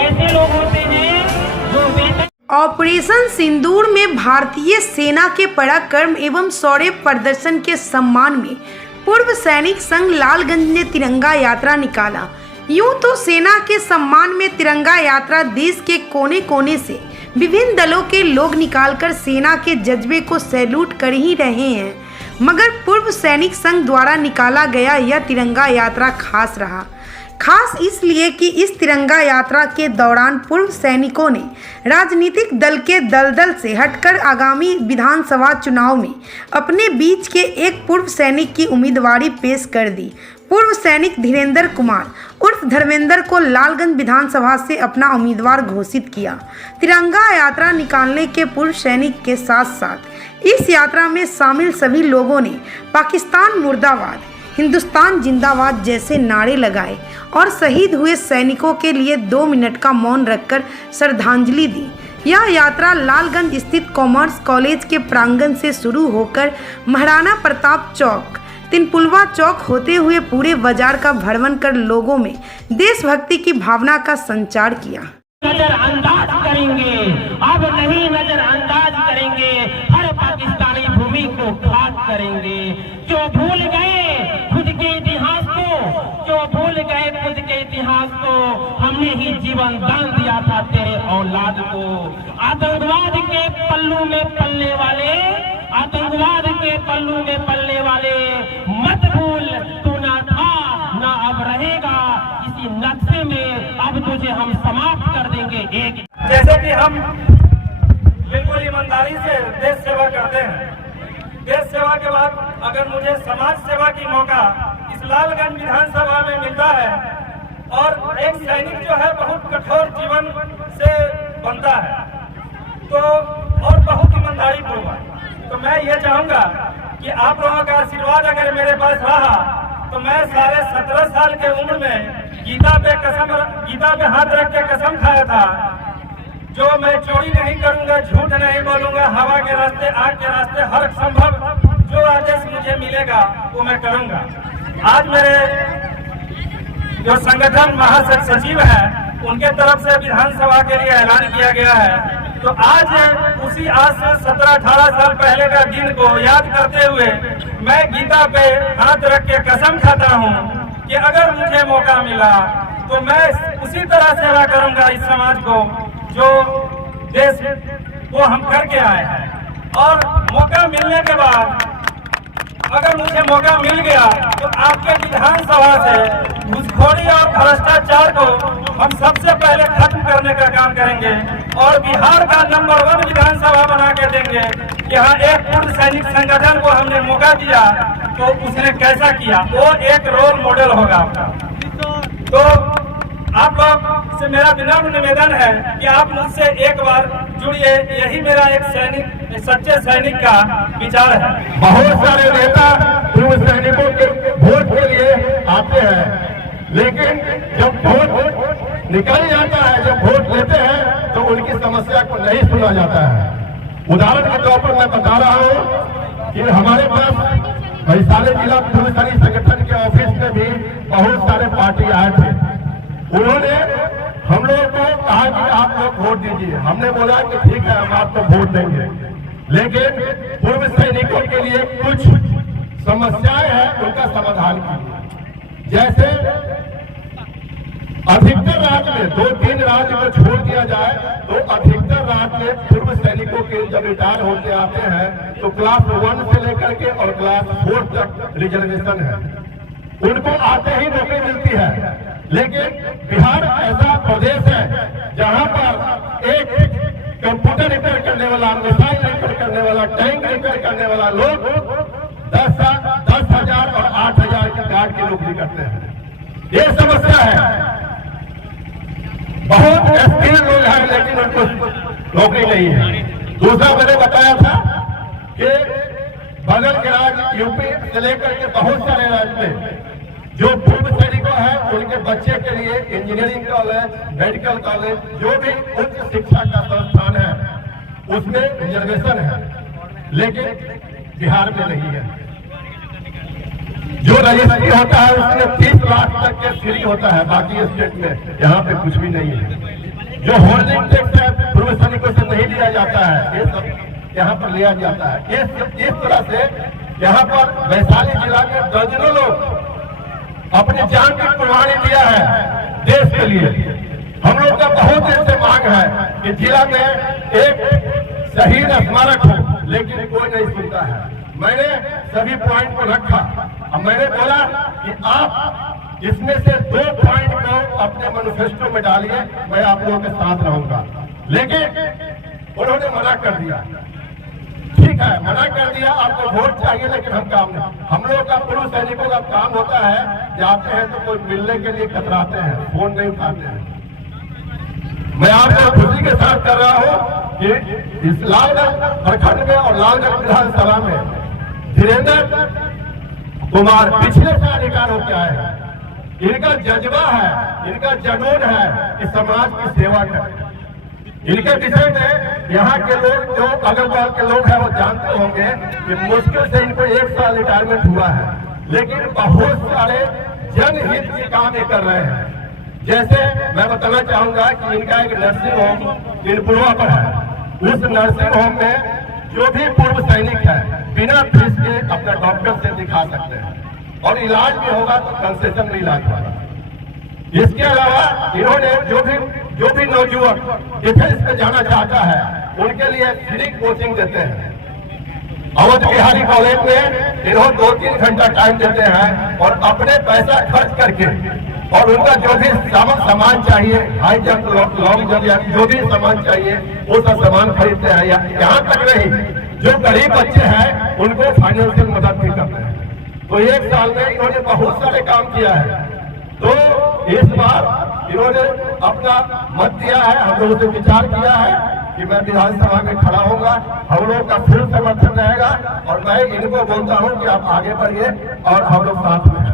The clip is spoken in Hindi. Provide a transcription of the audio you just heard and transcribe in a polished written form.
ऐसे लोग होते हैं जो वेतन। ऑपरेशन सिंदूर में भारतीय सेना के पराक्रम एवं शौर्य प्रदर्शन के सम्मान में पूर्व सैनिक संघ लालगंज ने तिरंगा यात्रा निकाला। यूं तो सेना के सम्मान में तिरंगा यात्रा देश के कोने कोने से विभिन्न दलों के लोग निकालकर सेना के जज्बे को सैल्यूट कर ही रहे हैं, मगर पूर्व सैनिक संघ द्वारा निकाला गया यह तिरंगा यात्रा खास रहा। खास इसलिए कि इस तिरंगा यात्रा के दौरान पूर्व सैनिकों ने राजनीतिक दल के दलदल से हटकर आगामी विधानसभा चुनाव में अपने बीच के एक पूर्व सैनिक की उम्मीदवारी पेश कर दी। पूर्व सैनिक धीरेन्द्र कुमार उर्फ धर्मेंद्र को लालगंज विधानसभा से अपना उम्मीदवार घोषित किया। तिरंगा यात्रा निकालने के पूर्व सैनिक के साथ साथ इस यात्रा में शामिल सभी लोगों ने पाकिस्तान मुर्दाबाद, हिंदुस्तान जिंदाबाद जैसे नारे लगाए और शहीद हुए सैनिकों के लिए 2 मिनट का मौन रखकर श्रद्धांजलि दी। यह यात्रा लालगंज स्थित कॉमर्स कॉलेज के प्रांगण से शुरू होकर महाराणा प्रताप चौक, तिनपुलवा चौक होते हुए पूरे बाजार का भ्रमण कर लोगों में देशभक्ति की भावना का संचार किया। नजरअंदाज करेंगे, अब नहीं नजरअंदाज करेंगे, हर पाकिस्तानी भूमि को खाक करेंगे। जो भूल गए खुद के इतिहास को, जो भूल गए खुद के इतिहास को, हमने ही जीवन दान दिया था तेरे औलाद को। आतंकवाद के पल्लू में पलने वाले, आतंकवाद के पल्लू में पलने वाले मत भूल, तू ना था ना अब रहेगा। इसी नक्शे में अब तुझे हम समाप्त कर देंगे। एक जैसे कि हम बिल्कुल ईमानदारी से देश सेवा करते हैं, देश सेवा के बाद अगर मुझे समाज सेवा की मौका इस लालगंज विधानसभा में मिलता है और एक सैनिक जो है बहुत कठोर जीवन से बनता है तो और बहुत ईमानदारी पूर्वक, तो मैं ये चाहूंगा कि आप लोगों का आशीर्वाद अगर मेरे पास रहा तो मैं साढ़े 17 साल के उम्र में गीता पे हाथ रख के कसम खाया था, जो मैं चोरी नहीं करूंगा, झूठ नहीं बोलूंगा, हवा के रास्ते, आग के रास्ते, हर संभव जो आदेश मुझे मिलेगा वो मैं करूंगा। आज मेरे जो संगठन महासचिव है उनके तरफ से विधानसभा के लिए ऐलान किया गया है, तो आज उसी आज से 17-18 साल पहले का दिन को याद करते हुए मैं गीता पे हाथ रख के कसम खाता हूँ कि अगर मुझे मौका मिला तो मैं उसी तरह सेवा करूंगा इस समाज को जो देश को हम करके आए हैं। और मौका मिलने के बाद अगर मुझे मौका मिल गया तो आपके विधानसभा से घूसखोरी और भ्रष्टाचार को हम सबसे पहले खत्म करने का काम करेंगे और बिहार का नंबर 1 विधानसभा बना के देंगे। यहाँ एक पूर्व सैनिक संगठन को हमने मौका दिया तो उसने कैसा किया, वो एक रोल मॉडल होगा। तो आप लोग से मेरा विनम्र निवेदन है कि आप मुझसे एक बार जुड़िए, यही मेरा एक सैनिक, सच्चे सैनिक का विचार है। बहुत सारे नेता पूर्व सैनिकों के वोट के लिए आते हैं, लेकिन जब वोट निकल जाता है, जब वोट लेते हैं तो उनकी समस्या को नहीं सुना जाता है। उदाहरण के तौर पर मैं बता रहा हूँ कि हमारे पास वैशाली जिला पूर्व सैनिक संगठन के ऑफिस में भी बहुत सारे पार्टी आए थे। उन्होंने हम लोगों को कहा कि आप लोग वोट दीजिए। हमने बोला कि ठीक है, हम आपको वोट देंगे, लेकिन पूर्व सैनिकों के लिए कुछ समस्याएं हैं, उनका समाधान कीजिए। जैसे अधिकतर राज्य में 2-3 राज्य को छोड़ दिया जाए तो अधिकतर राज्य में पूर्व सैनिकों के जब रिटायर होते आते हैं तो क्लास 1 से लेकर के और क्लास 4 तक रिजर्वेशन है, उनको आते ही नौकरी मिलती है। लेकिन बिहार ऐसा प्रदेश है जहां पर एक कंप्यूटर रिपेयर करने वाला, मिसाइल रिपेयर करने वाला, टैंक रिपेयर करने वाला लोग 10,000 और 8,000 की गार्ड की नौकरी करते हैं। ये समस्या है। बहुत स्किल लोग हैं लेकिन उनको नौकरी नहीं है। दूसरा मैंने बताया था कि बगल के राज्य यूपी से लेकर के बहुत सारे राज्य में जो पूर्व सैनिकों हैं उनके बच्चे के लिए इंजीनियरिंग कॉलेज, मेडिकल कॉलेज, जो भी उच्च शिक्षा का संस्थान है उसमें रिजर्वेशन है, लेकिन बिहार में नहीं है। जो रजिस्ट्री होता है उसमें 30 लाख तक के फ्री होता है, बाकी स्टेट में यहाँ पे कुछ भी नहीं है। जो होल्डिंग टैक्स है पूर्व सैनिकों से नहीं लिया जाता है, ये सब यहाँ पर लिया जाता है। इस तरह से यहाँ पर वैशाली जिला में दर्जनों लोग अपनी जान की कुर्बानी दिया है देश के लिए। हम लोग का बहुत दिन से मांग है कि जिला में एक शहीद स्मारक हो, लेकिन कोई नहीं सुनता है। मैंने सभी पॉइंट को रखा, अब मैंने बोला कि आप इसमें से 2 पॉइंट को अपने मैनिफेस्टो में डालिए, मैं आप लोगों के साथ रहूंगा। लेकिन उन्होंने मना कर दिया। ठीक है, मना कर दिया, आपको वोट चाहिए लेकिन हम काम नहीं। हम लोग का पूर्व सैनिकों का काम होता है, जाते हैं तो कोई मिलने के लिए कतराते हैं, फोन नहीं उठाते हैं। मैं आपको खुशी के साथ कर रहा हूं कि इस लालगंज प्रखंड में और लालगंज विधानसभा में धीरेन्द्र कुमार पिछले से अधिकार होके आए हैं। इनका जज्बा है, इनका जुनून है कि समाज की सेवा करें। इनके विषय में यहाँ के लोग, जो अगल बगल के लोग हैं, वो जानते होंगे कि मुश्किल से इनको 1 साल रिटायरमेंट हुआ है, लेकिन बहुत सारे जनहित के काम ये कर रहे हैं। जैसे मैं बताना चाहूंगा कि इनका एक नर्सिंग होम इनपुरवा पर है। उस नर्सिंग होम में जो भी पूर्व सैनिक है बिना फीस के अपना डॉक्टर से दिखा सकते हैं, और इलाज भी होगा तो कंसेशन में इलाज होगा। इसके अलावा इन्होंने जो भी नौजुवान डिफेंस में जाना चाहता है उनके लिए फ्री कोचिंग देते हैं। अवध बिहारी कॉलेज में इन्होंने 2-3 घंटा टाइम देते हैं और अपने पैसा खर्च करके, और उनका जो भी सामान चाहिए, हाई जंप, लॉन्ग जंप, या जो भी सामान चाहिए वो सब सामान खरीदते हैं। यहाँ तक नहीं, जो गरीब बच्चे हैं उनको फाइनेंशियल मदद भी करते हैं। तो 1 साल में इन्होंने बहुत सारे काम किया है। तो इस बार इन्होंने अपना मत दिया है, हम लोगों से विचार किया है कि मैं विधानसभा में खड़ा होऊंगा, हम लोगों का फिर समर्थन रहेगा, और मैं इनको बोलता हूं कि आप आगे बढ़िए और हम लोग साथ में